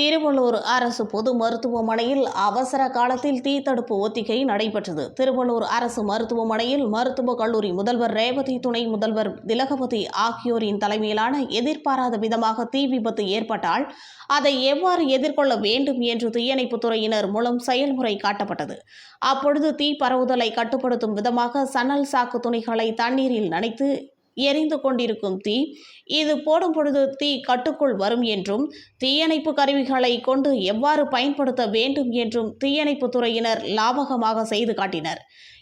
திருவள்ளூர் அரசு பொது மருத்துவமனையில் அவசர காலத்தில் தீ தடுப்பு ஒத்திகை நடைபெற்றது. திருவள்ளூர் அரசு மருத்துவமனையில் மருத்துவக் கல்லூரி முதல்வர் ரேவதி துணை முதல்வர் திலகவதி ஆகியோரின் தலைமையிலான எதிர்பாராத விதமாக தீ விபத்து ஏற்பட்டால் அதை எவ்வாறு எதிர்கொள்ள வேண்டும் என்று தீயணைப்புத் துறையினர் மூலம் செயல்முறை காட்டப்பட்டது. அப்பொழுது தீ பரவுதலை கட்டுப்படுத்தும் விதமாக சணல் சாக்கு துணிகளை தண்ணீரில் நனைத்து எரிந்து கொண்டிருக்கும் தீ. இது போடும் பொழுது தீ கட்டுக்குள் வரும் என்றும் தீயணைப்பு கருவிகளை கொண்டு எவ்வாறு பயன்படுத்த வேண்டும் என்றும் தீயணைப்புத் துறையினர் லாபகமாக செய்து காட்டினர்.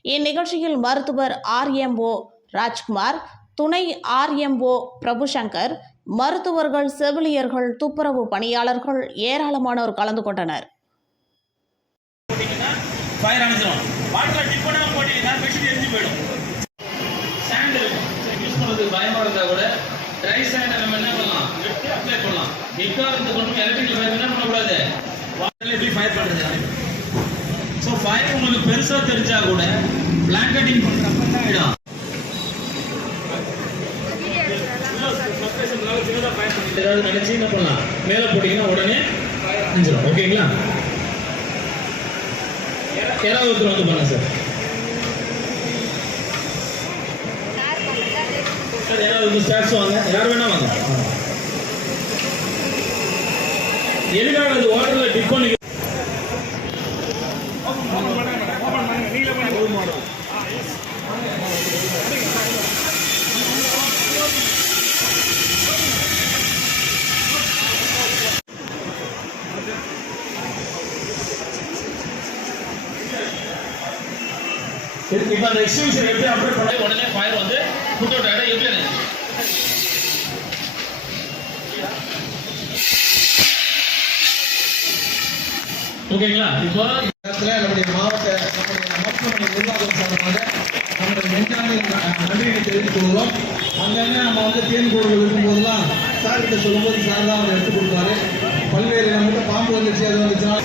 இந்நிகழ்ச்சியில் மருத்துவர் ஆர்எம்ஓ ராஜ்குமார் துணை ஆர்எம்ஓ பிரபுசங்கர் மருத்துவர்கள் செவிலியர்கள் துப்புரவு பணியாளர்கள் ஏராளமானோர் கலந்து கொண்டனர். ஃபயர் அணைஞ்சிரும் வாட்டர் டிப் போட்டீங்கன்னா பெட்ஷீட் எரிஞ்சு போயிடும். பண்ணுறதுக்கு இருந்தா கூட ட்ரை சாண்டை நம்ம என்ன பண்ணலாம்? வெட்டி அப்ளை பண்ணலாம். எக்காரத்து கொண்டு எலக்ட்ரிக்கல் ஃபயர் என்ன பண்ணக்கூடாது? வாட்டர்ல எப்படி ஃபயர் பண்ணுறது ஸோ ஃபயர் உங்களுக்கு பெருசாக தெரிஞ்சா கூட பிளாங்கெட்டிங் பண்ணுறப்ப என்ன ஆயிடும். ஏதாவது நினைச்சு என்ன பண்ணலாம்? மேல போட்டீங்கன்னா உடனே அணிஞ்சிடும் ஓகேங்களா யாராவது ஒருத்தர் வந்து பண்ணலாம் சார் சார் யாராவது வந்து ஸ்டாஃப்ஸ் வாங்க. யார் வேணா வாங்க. எதுக்காக அது வாட்டர்ல டிப் பண்ணி இப்போ அந்த எக்ஸிபிஷன் எப்படி அப்டேட் பண்ணி உடனே ஃபயர் வந்து புட் அவுட் எப்படி ஓகேங்களா? இப்போ இடத்துல நம்முடைய மாவட்ட நம்முடைய மருத்துவமனை நிர்வாகம் சார்பாக நம்முடைய நெஞ்சான நன்றியை தெரிவித்துக் கொள்கிறோம். அங்கங்கே நம்ம வந்து தேன் கூடுகள் இருக்கும்போதெல்லாம் சார் கிட்ட சொல்லும்போது சார் தான் அவர் எடுத்து கொடுப்பாரு. பல்வேறு நம்மகிட்ட பாம்பு வந்துச்சு அது வந்துச்சுன்னா